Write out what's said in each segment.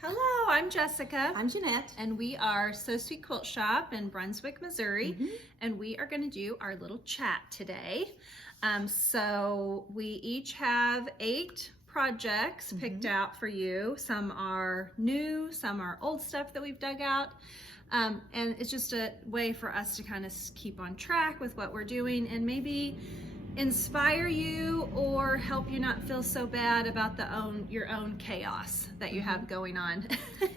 Hello, I'm Jessica. I'm Jeanette. And we are So Sweet Quilt Shop in Brunswick, Missouri. And we are going to do our little chat today. So we each have 8 projects picked out for you. Some are new, some are old stuff that we've dug out. And it's just a way for us to kind of keep on track with what we're doing and maybe inspire you or help you not feel so bad about your own chaos that you have going on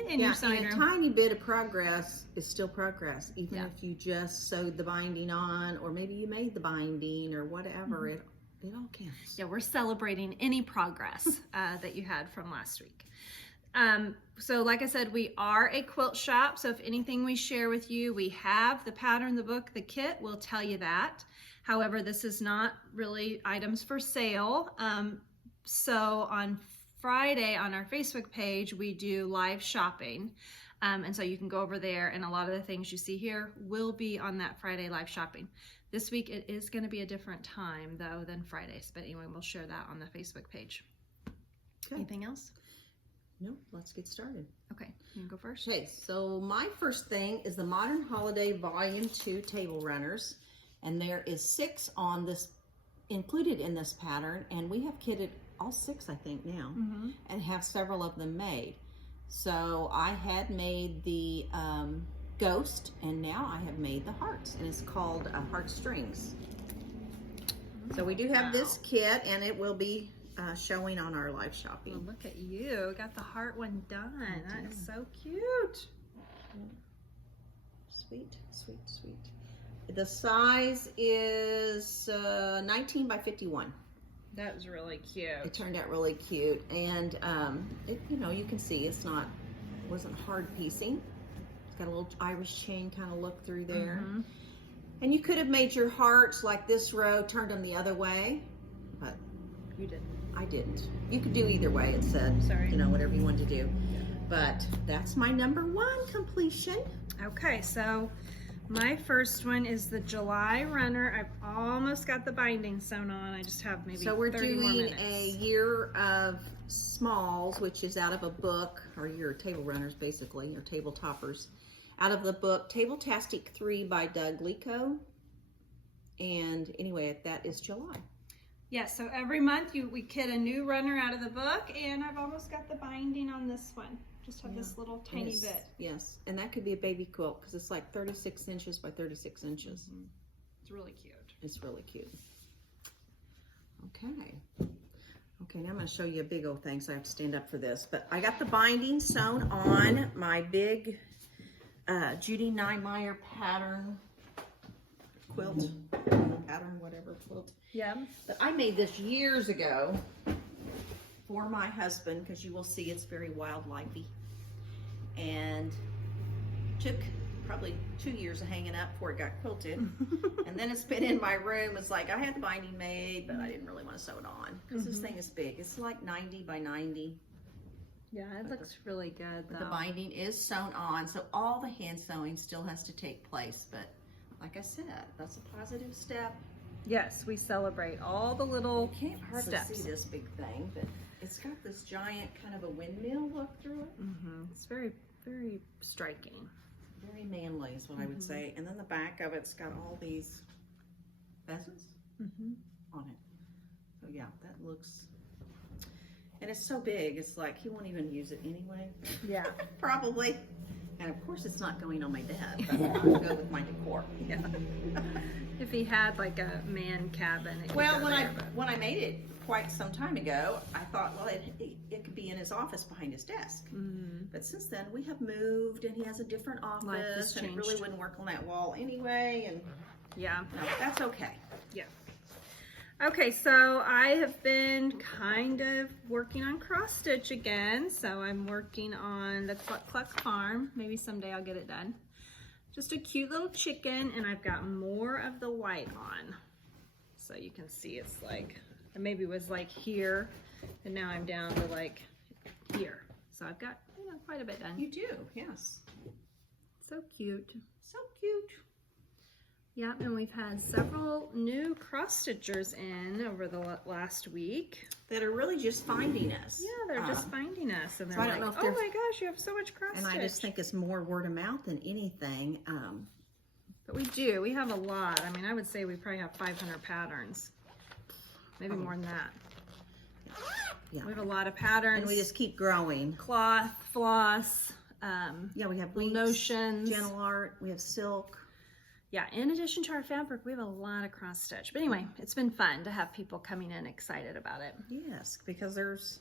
in your sewing room. A tiny bit of progress is still progress, even if you just sewed the binding on, or maybe you made the binding or whatever. It all counts. Yeah, we're celebrating any progress that you had from last week. So like I said, we are a quilt shop, so if anything we share with you, we have the pattern, the book, the kit, we'll tell you that. However, this is not really items for sale. So on Friday on our Facebook page, we do live shopping. And so you can go over there, and a lot of the things you see here will be on that Friday live shopping. This week it is going to be a different time though than Fridays, but anyway, we'll share that on the Facebook page. Okay. Anything else? No, let's get started. Okay, you can go first. Okay, so my first thing is the Modern Holiday Volume 2 Table Runners. And there is 6 on this, included in this pattern, and we have kitted all 6, I think, now, and have several of them made. So I had made the ghost, and now I have made the hearts, and it's called Heartstrings. So we do have this kit, and it will be showing on our live shopping. Well, look at you, got the heart one done. That is so cute. Sweet, sweet, sweet. The size is 19 by 51. That was really cute. It turned out really cute, and you can see wasn't hard piecing. It's got a little Irish chain kind of look through there. And you could have made your hearts like this row, turned them the other way, but you didn't. I didn't. You could do either way. It said, sorry, whatever you want to do. But that's my number 1 completion. Okay, so my first one is the July runner. I've almost got the binding sewn on. I just have maybe 30 more minutes. So we're doing a year of smalls, which is out of a book, or your table runners basically, your table toppers, out of the book Table-tastic 3 by Doug Lico. And anyway, that is July. Yeah, so every month we kit a new runner out of the book, and I've almost got the binding on this one. Just have this little tiny bit. Yes, and that could be a baby quilt because it's like 36 inches by 36 inches. It's really cute. It's really cute. Okay. Okay, now I'm going to show you a big old thing, so I have to stand up for this. But I got the binding sewn on my big Judy Niemeyer pattern quilt. Pattern, whatever quilt. Yeah. But I made this years ago for my husband, because you will see it's very wildlifey, and took probably 2 years of hanging up before it got quilted. And then it's been in my room. It's like I had the binding made, but I didn't really want to sew it on because this thing is big. It's like 90 by 90. Yeah, it looks really good though. The binding is sewn on, so all the hand sewing still has to take place, but like I said, that's a positive step. Yes, we celebrate all the little You can't hardly steps. see this big thing, but it's got this giant kind of a windmill look through it. It's very, very striking. Very manly is what I would say. And then the back of it's got all these pheasants on it. So yeah, that looks, and it's so big, it's like he won't even use it anyway. Yeah. Probably. And of course it's not going on my bed, but I'll go with my decor. Yeah. If he had like a man cabin. Well, when I made it quite some time ago, I thought, well, it could be in his office behind his desk. But since then, we have moved, and he has a different office, and it really wouldn't work on that wall anyway. And yeah, no, that's okay. Yeah. Okay, so I have been kind of working on cross stitch again. So I'm working on the Cluck Cluck Farm. Maybe someday I'll get it done. Just a cute little chicken, and I've got more of the white on. So you can see it's like, maybe it was like here, and now I'm down to like here. So I've got quite a bit done. You do, yes. So cute. So cute. Yep, and we've had several new cross stitchers in over the last week. That are really just finding us. Yeah, they're just finding us, and they're so I like, don't know if "Oh my gosh, you have so much cross And stitch." I just think it's more word of mouth than anything. But we do. We have a lot. I mean, I would say we probably have 500 patterns, maybe more than that. Yeah. We have a lot of patterns. And we just keep growing. Cloth, floss. Yeah, we have notions, gentle art. We have silk. Yeah, in addition to our fabric, we have a lot of cross stitch. But anyway, it's been fun to have people coming in excited about it. Yes, because there's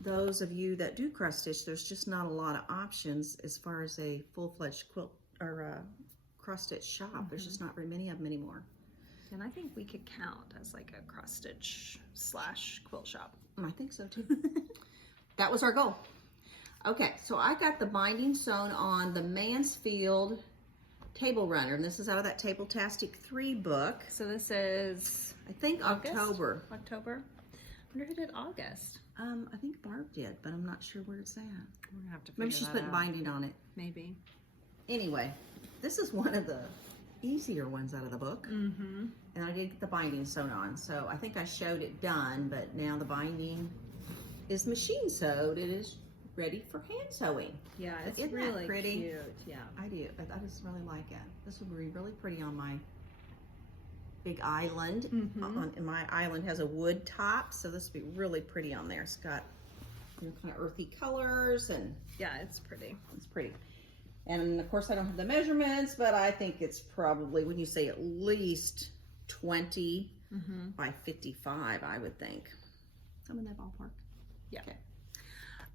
those of you that do cross stitch, there's just not a lot of options as far as a full-fledged quilt or cross stitch shop. There's just not very many of them anymore. And I think we could count as like a cross stitch / quilt shop. I think so too. That was our goal. Okay, so I got the binding sewn on the Mansfield Table Runner, and this is out of that Table-tastic 3 book. So this is, I think August? October. October? I wonder who did August. I think Barb did, but I'm not sure where it's at. We're gonna have to figure Maybe she's that putting out. binding on it. Maybe. Anyway, this is one of the easier ones out of the book. Mm-hmm. And I did get the binding sewn on, so I think I showed it done, but now the binding is machine sewed. It is ready for hand sewing. Yeah, it's Isn't that really pretty? cute. Yeah. I do. I just really like it. This would be really pretty on my big island. Mhm. And my island has a wood top, so this would be really pretty on there. It's got kind of earthy colors, and Yeah, it's pretty. it's pretty. And of course I don't have the measurements, but I think it's probably, when you say at least 20 by 55, I would think. I'm in that ballpark. Yeah. Okay.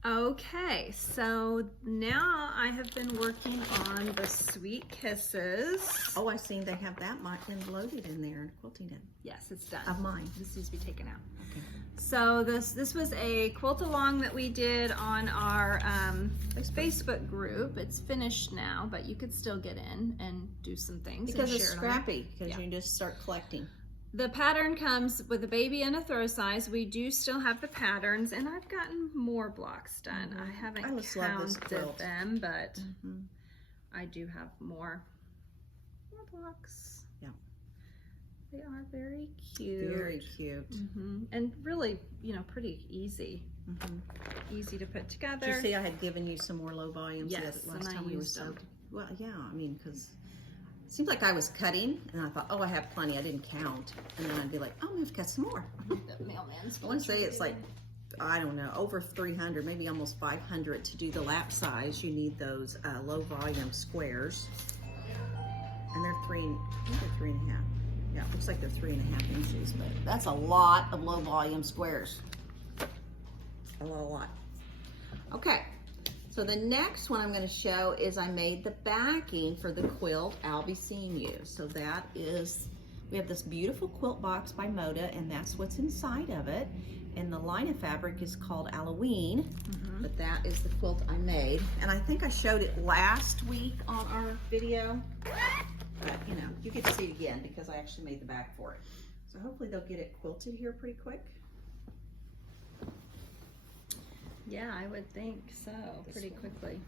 Okay, so now I have been working on the Sweet Kisses. Oh, I seen they have that much loaded in there, quilting it. Yes, it's done. Of mine. This needs to be taken out. Okay. So this was a quilt along that we did on our Facebook group. It's finished now, but you could still get in and do some things. Because and it's share it on there. scrappy, because Yeah. you can just start collecting. The pattern comes with a baby and a throw size. We do still have the patterns, and I've gotten more blocks done. I haven't I just love this counted quilt. them, but I do have more blocks. Yeah. They are very cute. Very cute. And really, you know, pretty easy. Easy to put together. Did you see I had given you some more low volumes Yes, last and I time we were used them. sewed? Well, yeah, I mean, because it seemed like I was cutting, and I thought, oh, I have plenty. I didn't count. And then I'd be like, oh, I'm going to cut some more. The mailman's I want to say it's like, I don't know, over 300, maybe almost 500 to do the lap size. You need those low volume squares. And they're I think they're 3.5. Yeah, it looks like they're 3.5 inches, but that's a lot of low volume squares. A lot. Okay, so the next one I'm going to show is I made the backing for the quilt I'll be seeing you. So that is, we have this beautiful quilt box by Moda, and that's what's inside of it. And the line of fabric is called Halloween, but that is the quilt I made. And I think I showed it last week on our video, but you know, you get to see it again because I actually made the back for it. So hopefully they'll get it quilted here pretty quick. Yeah, I would think so, pretty quickly.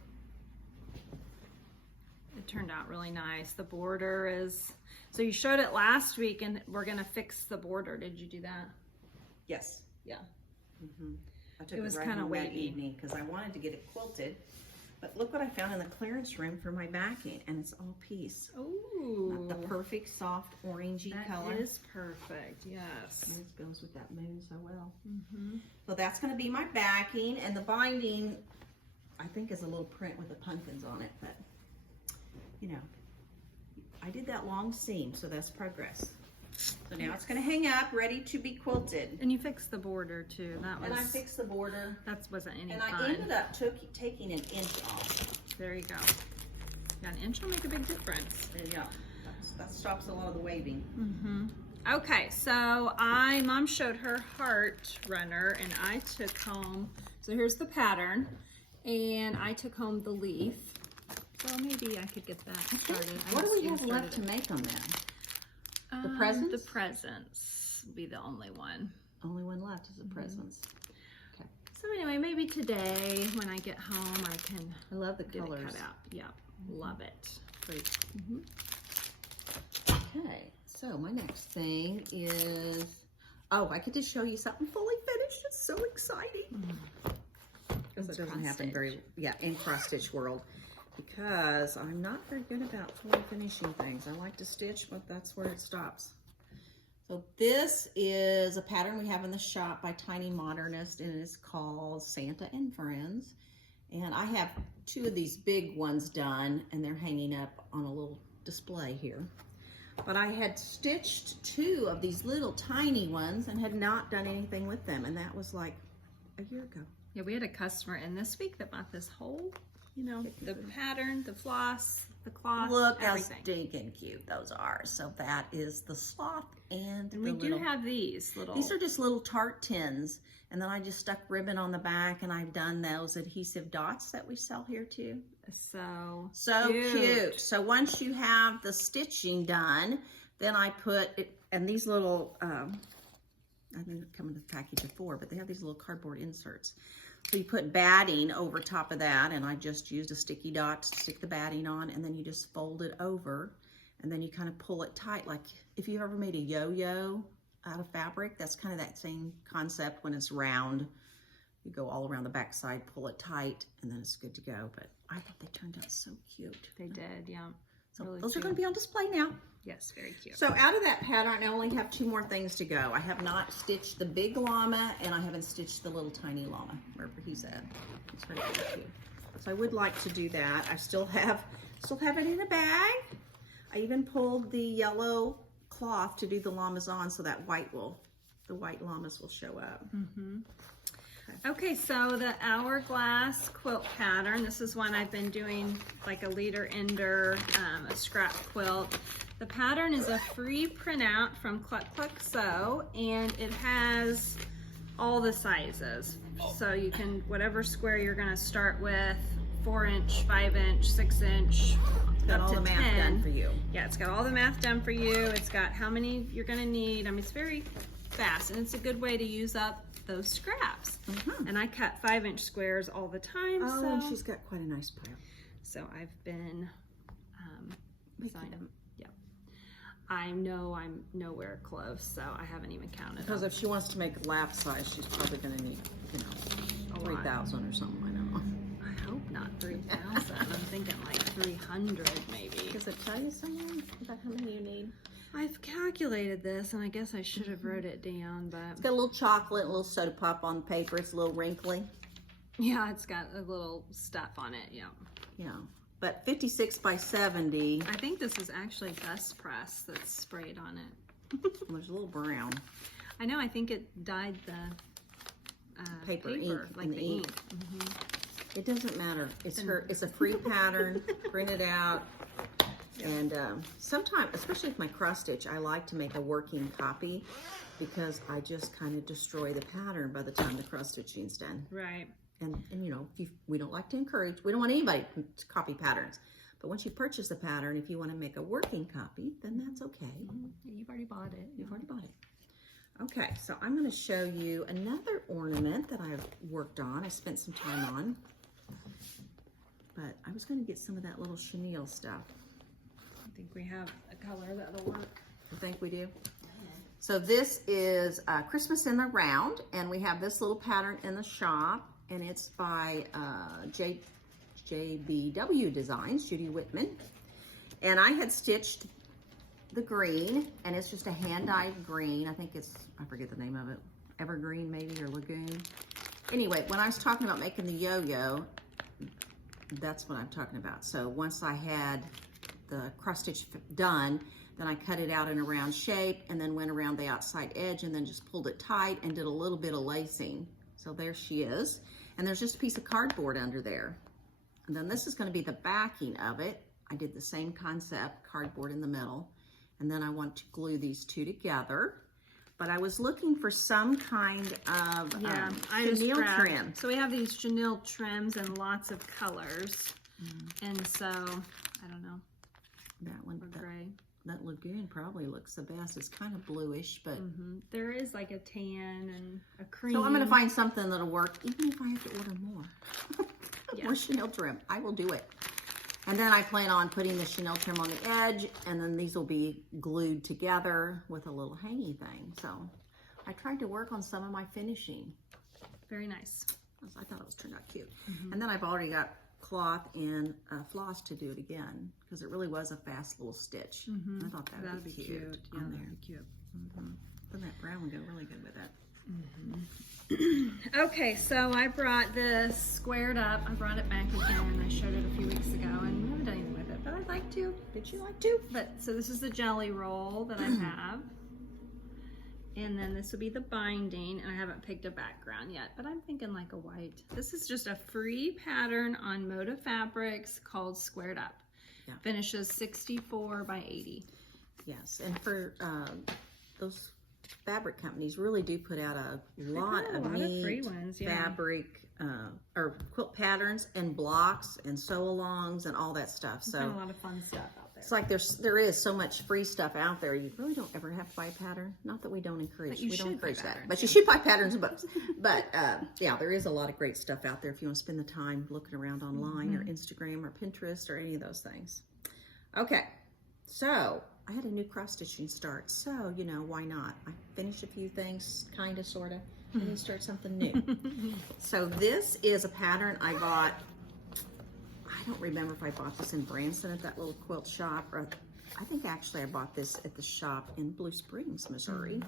It turned out really nice. The border is, so you showed it last week, and we're gonna fix the border. Did you do that? Yes. Yeah. I took It was right kinda home that wavy. evening because I wanted to get it quilted. But look what I found in the clearance room for my backing, and it's all piece. Ooh. The perfect soft orangey color. That is perfect, yes. And it goes with that moon so well. So that's going to be my backing, and the binding, I think, is a little print with the pumpkins on it. But you know, I did that long seam, so that's progress. So now it's going to hang up, ready to be quilted. And you fixed the border too. That was. And I fixed the border. That wasn't any And fun. I ended up taking an inch off. There you go. Yeah, an inch will make a big difference. And yeah, that stops a lot of the waving. Okay, so Mom showed her heart runner, and I took home, so here's the pattern, and I took home the leaf. So maybe I could get that started. What do we have left to make on that? The presents? The presents will be the only one. Only one left is the presents. Okay. So anyway, maybe today when I get home I can I love the get it colors. cut out. Yeah, love it. Great. Okay, so my next thing is, oh, I get to show you something fully finished. It's so exciting. Because it doesn't happen very, in cross stitch world. Because I'm not very good about fully finishing things. I like to stitch, but that's where it stops. So this is a pattern we have in the shop by Tiny Modernist, and it's called Santa and Friends. And I have 2 of these big ones done, and they're hanging up on a little display here. But I had stitched 2 of these little tiny ones and had not done anything with them, and that was like a year ago. Yeah, we had a customer in this week that bought this whole, you know, the pattern, the floss, the cloth, Look everything. how stinking cute those are. So that is the sloth and we do have these little. These are just little tart tins, and then I just stuck ribbon on the back, and I've done those adhesive dots that we sell here too. So cute. So once you have the stitching done, then I put it, and these little, I think they come in the package of 4, but they have these little cardboard inserts. So you put batting over top of that, and I just used a sticky dot to stick the batting on, and then you just fold it over, and then you kind of pull it tight. Like if you've ever made a yo-yo out of fabric, that's kind of that same concept when it's round. You go all around the back side, pull it tight, and then it's good to go. But I thought they turned out so cute. They did, yeah. So really those cute. are going to be on display now. Yes, very cute. So out of that pattern, I only have 2 more things to go. I have not stitched the big llama, and I haven't stitched the little tiny llama, wherever he's at. It's very cute. So I would like to do that. I still have it in a bag. I even pulled the yellow cloth to do the llamas on, so that the white llamas will show up. Okay, so the hourglass quilt pattern, this is one I've been doing like a leader ender, a scrap quilt. The pattern is a free printout from Cluck Cluck Sew, and it has all the sizes. So you can, whatever square you're gonna start with, 4-inch, 5-inch, 6-inch, Got up all to the math 10. done for you. Yeah, it's got all the math done for you. It's got how many you're gonna need. I mean, it's very fast, and it's a good way to use up those scraps. And I cut 5-inch squares all the time. Oh, and she's got quite a nice pile. So I've been designing them. Yeah, I know I'm nowhere close, so I haven't even counted. Because if she wants to make a lap size, she's probably going to need, you know, 3,000 or something. I know. I hope not 3,000. I'm thinking like 300 maybe. Does it tell you something about how many you need? I've calculated this, and I guess I should have wrote it down, but It's got a little chocolate, a little soda pop on the paper. It's a little wrinkly. yeah, it's got a little stuff on it. Yeah. Yeah. But 56 by 70. I think this is actually dust press that's sprayed on it. There's a little brown. I know. I think it dyed the Paper, ink, like and the ink. ink. It doesn't matter. It's a free pattern. Print it out. And sometimes, especially with my cross stitch, I like to make a working copy because I just kind of destroy the pattern by the time the cross stitching's done. Right. And you know, we don't like to encourage, we don't want anybody to copy patterns. But once you purchase the pattern, if you want to make a working copy, then that's okay. You've already bought it. You've already bought it. Okay, so I'm going to show you another ornament that I've worked on. I spent some time on. But I was going to get some of that little chenille stuff. I think we have a color that'll work. I think we do. So this is Christmas in the Round, and we have this little pattern in the shop, and it's by JBW Designs, Judy Whitman. And I had stitched the green, and it's just a hand-dyed green. I think it's, I forget the name of it, Evergreen maybe, or Lagoon. Anyway, when I was talking about making the yo-yo, that's what I'm talking about. So once I had the cross stitch done, then I cut it out in a round shape and then went around the outside edge and then just pulled it tight and did a little bit of lacing. So there she is. And there's just a piece of cardboard under there. And then this is going to be the backing of it. I did the same concept, cardboard in the middle. And then I want to glue these 2 together. But I was looking for some kind of chenille trim. So we have these chenille trims in lots of colors. And so, I don't know. That one, gray. That Lagoon probably looks the best. It's kind of bluish, but there is like a tan and a cream. So I'm going to find something that'll work, even if I have to order more. Yeah. More chenille trim. I will do it. And then I plan on putting the chenille trim on the edge, and then these will be glued together with a little hangy thing. So I tried to work on some of my finishing. Very nice. I thought it was turned out cute. And then I've already got cloth and floss to do it again, because it really was a fast little stitch. I thought that would be cute Yeah, on that'd there. be cute. Doesn't that brown one go really good with it? Okay, so I brought this squared up. I brought it back again. I showed it a few weeks ago and I haven't done anything with it, but I'd like to. Did you like to? So this is the jelly roll that I have. And then this will be the binding, and I haven't picked a background yet, but I'm thinking like a white. This is just a free pattern on Moda Fabrics called Squared Up. Yeah. Finishes 64 by 80. Yes, and for those fabric companies really do put out a lot of neat free ones, yeah. fabric or quilt patterns and blocks and sew-alongs and all that stuff. So a lot of fun stuff out there. it's like there is so much free stuff out there. You really don't ever have to buy a pattern. Not that we don't encourage. We don't encourage that. But you should buy patterns and books. But yeah, there is a lot of great stuff out there if you want to spend the time looking around online or Instagram or Pinterest or any of those things. Okay, so I had a new cross stitching start. So, you know, why not? I finished a few things, kind of, sort of, and then start something new. So this is a pattern I bought. I don't remember if I bought this in Branson at that little quilt shop, or I think actually I bought this at the shop in Blue Springs, Missouri,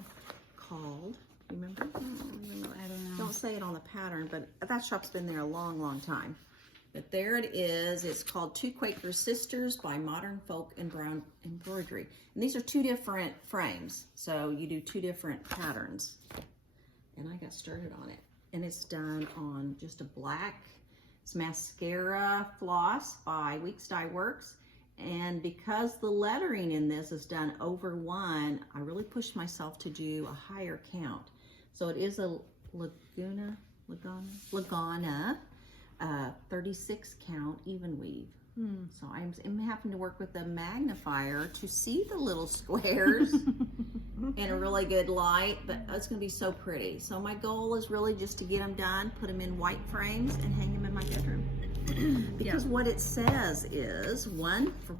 called, remember? I don't know. Don't say it on the pattern, but that shop's been there a long, long time. But there it is. It's called Two Quaker Sisters by Modern Folk and Brown Embroidery. And these are two different frames. So you do two different patterns. And I got started on it. And it's done on just a black, it's mascara floss by Weeks Dye Works. And because the lettering in this is done over one, I really pushed myself to do a higher count. So it is a Lagana 36 count even weave. So I'm having to work with the magnifier to see the little squares in a really good light, but it's going to be so pretty. So my goal is really just to get them done, put them in white frames, and hang them in my bedroom. Because what it says is, one for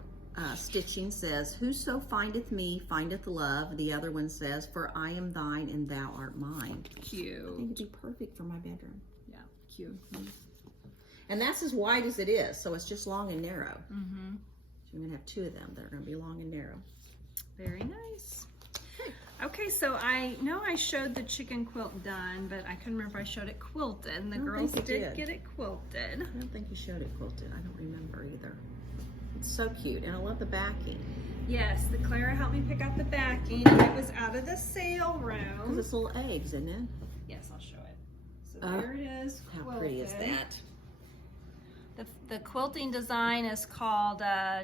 stitching says, "Whoso findeth me findeth love." The other one says, "For I am thine and thou art mine." Cute. I think it'd be perfect for my bedroom. Yeah, cute. And that's as wide as it is, so it's just long and narrow. So you're going to have two of them that are going to be long and narrow. Very nice. Okay, so I know I showed the chicken quilt done, but I couldn't remember if I showed it quilted, and the girls did get it quilted. I don't think you showed it quilted. I don't remember either. It's so cute, and I love the backing. Yes, the Clara helped me pick out the backing. It was out of the sale room. It's little eggs, isn't it? Yes, I'll show it. So there it is, quilted. How pretty is that? The quilting design is called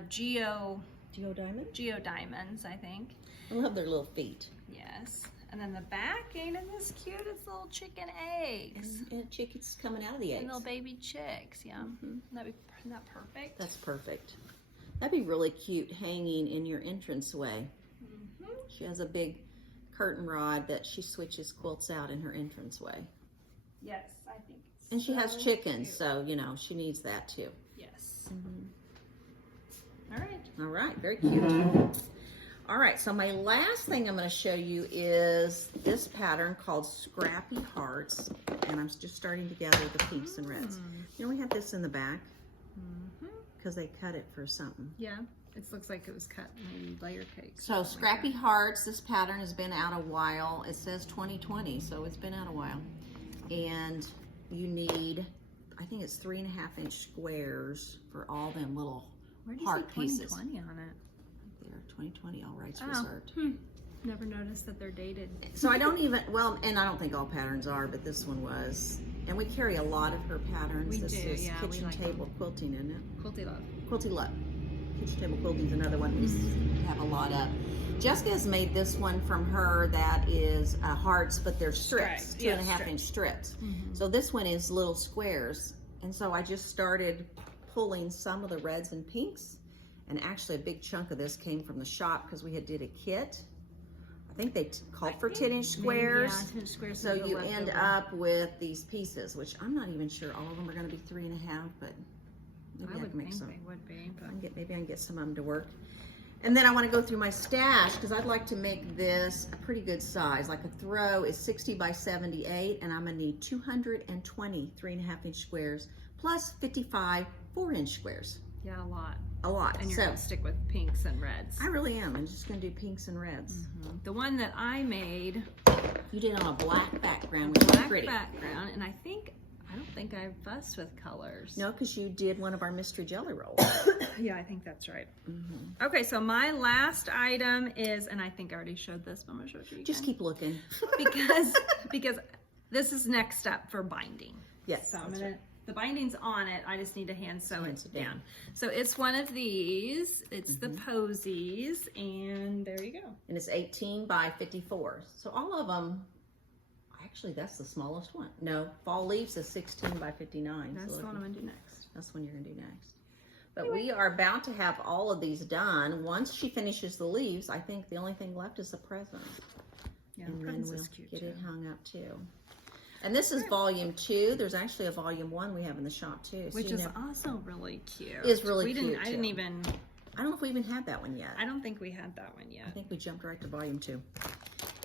Geo Diamond? Geo Diamonds, I think. I love their little feet. Yes. And then the backing, isn't this cute? It's little chicken eggs. And chickens coming out of the eggs. And little baby chicks, yeah. Isn't that perfect? That's perfect. That'd be really cute hanging in your entranceway. She has a big curtain rod that she switches quilts out in her entranceway. Yes, I think And she has chickens, cute. so, you know, she needs that too. Yes. All right. All right, very cute. All right, so my last thing I'm going to show you is this pattern called Scrappy Hearts, and I'm just starting to gather the pinks and reds. You know, we have this in the back because they cut it for something. Yeah, it looks like it was cut maybe layer cakes. So Scrappy Hearts, this pattern has been out a while. It says 2020, so it's been out a while. And you need, I think it's 3.5-inch squares for all them little heart pieces. Where do you see 2020 on it? They are 2020, all rights reserved. Never noticed that they're dated. So I don't even, well, and I don't think all patterns are, but this one was. And we carry a lot of her patterns. We This do, is yeah, we kitchen like table quilting, isn't it? Quilty Love. Quilty Love. Kitchen table quilting is another one we have a lot of. Jessica has made this one from her that is hearts, but they're strips, 2.5-inch strips. So this one is little squares. And so I just started pulling some of the reds and pinks. And actually a big chunk of this came from the shop because we had did a kit. I think they called for 10-inch squares. Yeah, 10-inch squares. So you end up with these pieces, which I'm not even sure all of them are going to be 3.5, but Maybe I would can make think some. they would be, but Maybe I can get some of them to work. And then I want to go through my stash because I'd like to make this a pretty good size. Like a throw is 60 by 78, and I'm going to need 220 3.5-inch squares plus 55 4-inch squares. yeah, a lot. A lot. And you're So gonna stick with pinks and reds. I really am. I'm just going to do pinks and reds. The one that I made, You did it on a black background, which is black pretty. background, and I don't think I fussed with colors. No, because you did one of our mystery jelly rolls. Yeah, I think that's right. Okay, so my last item is, and I think I already showed this, but I'm gonna show it to you Just again. keep looking. because this is next step for binding. Yes, So I'm that's gonna, right. the binding's on it, I just need to hand sew Hand it sew down. down. So it's one of these, it's the posies, and there you go. And it's 18 by 54. So all of them, actually that's the smallest one. No, fall leaves is 16 by 59. That's so the one I'm gonna do next. that's the one you're gonna do next. But we are about to have all of these done. Once she finishes the leaves, I think the only thing left is the present. Yeah, And the then presents we'll is cute get too. it hung up too. And this is volume 2. There's actually a volume 1 we have in the shop too. So Which you is never- also really cute. Is really I cute, didn't too. even, I don't know if we even had that one yet. I don't think we had that one yet. I think we jumped right to volume 2.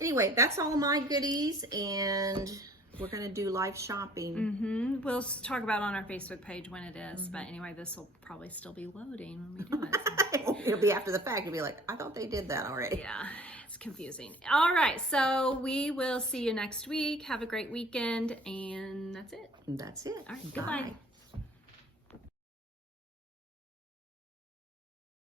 Anyway, that's all my goodies, and we're gonna do live shopping. We'll talk about on our Facebook page when it is, but anyway, this will probably still be loading when we do it. It'll be after the fact. You'll be like, I thought they did that already. Yeah, it's confusing. All right, so we will see you next week. Have a great weekend, and that's it. And that's it. All right, Bye. goodbye.